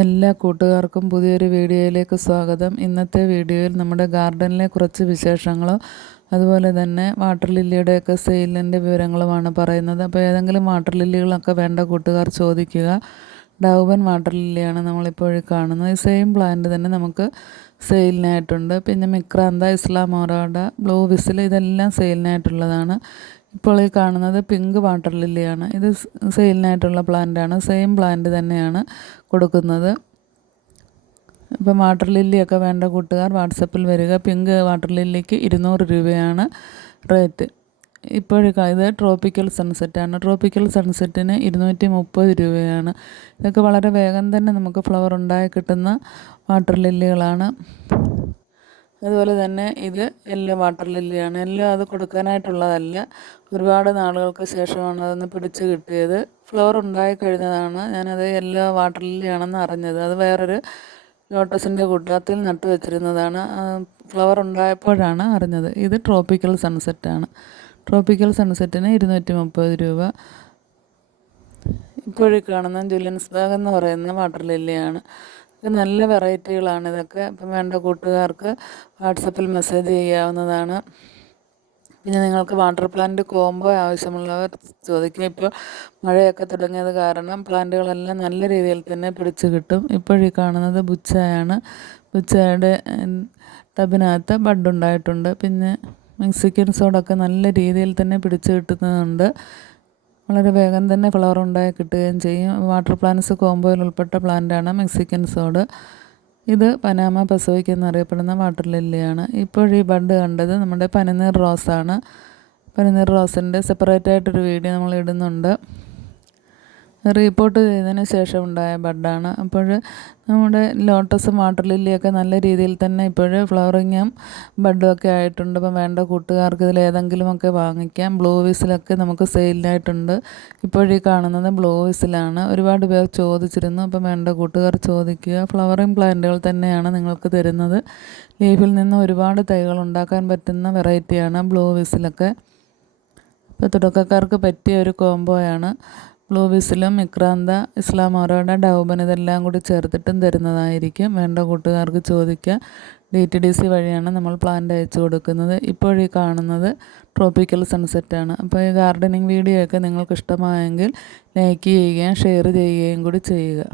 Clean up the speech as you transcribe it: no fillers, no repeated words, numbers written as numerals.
എല്ലാ കൂട്ടുകാർക്കും പുതിയൊരു വീഡിയോയിലേക്ക് സ്വാഗതം. ഇന്നത്തെ വീഡിയോയിൽ നമ്മുടെ ഗാർഡനിലെ കുറച്ച് വിശേഷങ്ങളും അതുപോലെ തന്നെ വാട്ടർ ലില്ലിയുടെയൊക്കെ സെയിലിൻ്റെ വിവരങ്ങളുമാണ് പറയുന്നത്. അപ്പോൾ ഏതെങ്കിലും വാട്ടർ ലില്ലികളൊക്കെ വേണ്ട കൂട്ടുകാർ ചോദിക്കുക. ഡൗബൻ വാട്ടർ ലില്ലിയാണ് നമ്മളിപ്പോൾ കാണുന്നത്. ഈ സെയിം പ്ലാന്റ് തന്നെ നമുക്ക് സെയിലിനായിട്ടുണ്ട്. പിന്നെ മിക്രാന്ത, ഇസ്ലാമോറാഡ, ബ്ലൂ വിസിൽ ഇതെല്ലാം സെയിലിനായിട്ടുള്ളതാണ്. ഇപ്പോൾ ഈ കാണുന്നത് പിങ്ക് വാട്ടർ ലില്ലിയാണ്. ഇത് സെയിലിനായിട്ടുള്ള പ്ലാന്റാണ്. സെയിം പ്ലാന്റ് തന്നെയാണ് കൊടുക്കുന്നത്. ഇപ്പം വാട്ടർ ലില്ലിയൊക്കെ വേണ്ട കൂട്ടുകാർ വാട്സപ്പിൽ വരിക. പിങ്ക് വാട്ടർ ലില്ലിക്ക് 200 രൂപയാണ് റേറ്റ്. ഇത് ട്രോപ്പിക്കൽ സൺസെറ്റാണ്. ട്രോപ്പിക്കൽ സൺസെറ്റിന് 230 രൂപയാണ്. ഇതൊക്കെ വളരെ വേഗം തന്നെ നമുക്ക് ഫ്ലവർ ഉണ്ടായി കിട്ടുന്ന വാട്ടർ ലില്ലികളാണ്. അതുപോലെ തന്നെ ഇത് യെല്ലോ വാട്ടർ ലില്ലിയാണ്. യെല്ലോ അത് കൊടുക്കാനായിട്ടുള്ളതല്ല, ഒരുപാട് നാളുകൾക്ക് ശേഷമാണ് അതൊന്ന് പിടിച്ച് കിട്ടിയത്. ഫ്ലവർ ഉണ്ടായി കഴിഞ്ഞതാണ് ഞാനത് യെല്ലോ വാട്ടർ ലില്ലിയാണെന്ന് അറിഞ്ഞത്. അത് വേറൊരു ലോട്ടസിൻ്റെ കൂട്ടത്തിൽ നട്ടു വെച്ചിരുന്നതാണ്. ഫ്ലവർ ഉണ്ടായപ്പോഴാണ് അറിഞ്ഞത്. ഇത് ട്രോപ്പിക്കൽ സൺസെറ്റാണ്. ട്രോപ്പിക്കൽ സൺസെറ്റിന് 230 രൂപ. ഇപ്പോഴീ കാണുന്ന ജുലൻസ്ബാഗ് എന്ന് പറയുന്ന വാട്ടർ ലില്ലിയാണ്. ഇത് നല്ല വെറൈറ്റികളാണ് ഇതൊക്കെ. അപ്പം വേണ്ട കൂട്ടുകാർക്ക് വാട്സപ്പിൽ മെസ്സേജ് ചെയ്യാവുന്നതാണ്. പിന്നെ നിങ്ങൾക്ക് വാട്ടർ പ്ലാന്റ് കോംബോ ആവശ്യമുള്ളവർ ചോദിക്കുക. ഇപ്പോൾ മഴയൊക്കെ തുടങ്ങിയത് കാരണം പ്ലാന്റുകളെല്ലാം നല്ല രീതിയിൽ തന്നെ പിടിച്ച് കിട്ടും. ഇപ്പോഴീ കാണുന്നത് ബുച്ചയാണ്. ബുച്ചയുടെ ടബിനകത്ത് ബഡ്ഡുണ്ടായിട്ടുണ്ട്. പിന്നെ മെക്സിക്കൻ സോഡൊക്കെ നല്ല രീതിയിൽ തന്നെ പിടിച്ച് കിട്ടുന്നുണ്ട്. വളരെ വേഗം തന്നെ ഫ്ലവർ ഉണ്ടായി കിട്ടുകയും ചെയ്യും. വാട്ടർ പ്ലാന്റ്സ് കോംബോയിൽ ഉൾപ്പെട്ട പ്ലാന്റാണ് മെക്സിക്കൻ സോഡ്. ഇത് പനാമ പസോയിക്ക് എന്നറിയപ്പെടുന്ന വാട്ടർ ലില്ലിയാണ്. ഇപ്പോഴീ ബഡ് കണ്ടത് നമ്മുടെ പനിനീർ റോസാണ്. പനിനീർ റോസിൻ്റെ സെപ്പറേറ്റായിട്ടൊരു വീഡിയോ നമ്മൾ ഇടുന്നുണ്ട്. റീപോർട്ട് ചെയ്തതിന് ശേഷം ഉണ്ടായ ബഡാണ്. അപ്പോൾ നമ്മുടെ ലോട്ടസും വാട്ടർ ലില്ലിയൊക്കെ നല്ല രീതിയിൽ തന്നെ ഇപ്പോൾ ഫ്ലവറിങ്ങും ബഡും ഒക്കെ ആയിട്ടുണ്ട്. അപ്പം വേണ്ട കൂട്ടുകാർക്ക് ഇതിൽ ഏതെങ്കിലുമൊക്കെ വാങ്ങിക്കാം. ബ്ലൂ വിസിലൊക്കെ നമുക്ക് സെയിലിനായിട്ടുണ്ട്. ഇപ്പോഴീ കാണുന്നത് ബ്ലൂ വിസിലാണ്. ഒരുപാട് പേർ ചോദിച്ചിരുന്നു. അപ്പം വേണ്ട കൂട്ടുകാർ ചോദിക്കുക. ഫ്ലവറിങ് പ്ലാന്റുകൾ തന്നെയാണ് നിങ്ങൾക്ക് തരുന്നത്. ലീഫിൽ നിന്ന് ഒരുപാട് തൈകൾ ഉണ്ടാക്കാൻ പറ്റുന്ന വെറൈറ്റിയാണ് ബ്ലൂ വിസിലൊക്കെ. ഇപ്പോൾ തുടക്കക്കാർക്ക് പറ്റിയ ഒരു കോംബോയാണ്. ബ്ലൂ വിസിലും മിക്രാന്ത, ഇസ്ലാമോറാഡ, ഡൗബൻ ഇതെല്ലാം കൂടി ചേർത്തിട്ടും തരുന്നതായിരിക്കും. വേണ്ട കൂട്ടുകാർക്ക് ചോദിക്കുക. DTDC വഴിയാണ് നമ്മൾ പ്ലാന്റ് അയച്ചു കൊടുക്കുന്നത്. ഇപ്പോഴീ കാണുന്നത് ട്രോപ്പിക്കൽ സൺസെറ്റാണ്. അപ്പോൾ ഈ ഗാർഡനിങ് വീഡിയോ ഒക്കെ നിങ്ങൾക്ക് ഇഷ്ടമായെങ്കിൽ ലൈക്ക് ചെയ്യുകയും ഷെയർ ചെയ്യുകയും കൂടി ചെയ്യുക.